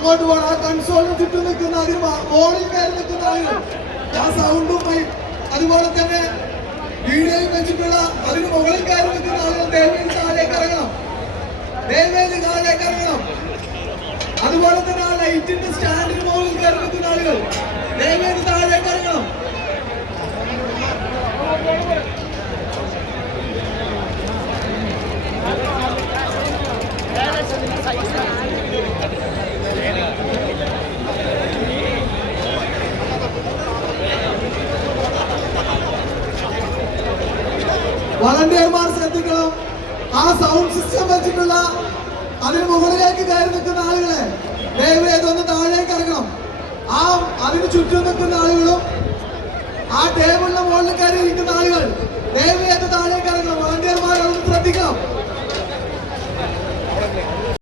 അങ്ങോട്ട് പോകണം. ആ കൺസോളിന് ചുറ്റും നിൽക്കുന്ന അതിന് മോളിൽ കയറി നിൽക്കുന്ന ആളുകൾ ആ സൗണ്ടുമായി അതുപോലെ തന്നെ വീഡിയോയിൽ വെച്ചിട്ടുള്ള അതിന് മുകളിൽ കയറി നിൽക്കുന്ന ആളുകൾ ദയവേദി താഴേക്ക് ഇറങ്ങണം. ദയവേദി താഴേക്ക് ഇറങ്ങണം. അതുപോലെ തന്നെ ആ ലൈറ്റിന്റെ സ്റ്റാൻഡിന് മുകളിൽ കയറി നിൽക്കുന്ന ആളുകൾ ദയവേദി താഴേക്ക് ഇറങ്ങണം. വളണ്ടിയർമാർ ശ്രദ്ധിക്കണം. ആ സൗണ്ട് സിസ്റ്റം വെച്ചിട്ടുള്ള അതിന് മുകളിലേക്ക് കയറി നിൽക്കുന്ന ആളുകളെ ദയവേദി ഒന്ന് താഴേക്ക് ഇറങ്ങണം. അതിന് ചുറ്റും നിൽക്കുന്ന ആളുകളും ആ ടേബിളിന്റെ മുകളിൽ കയറി ഇരിക്കുന്ന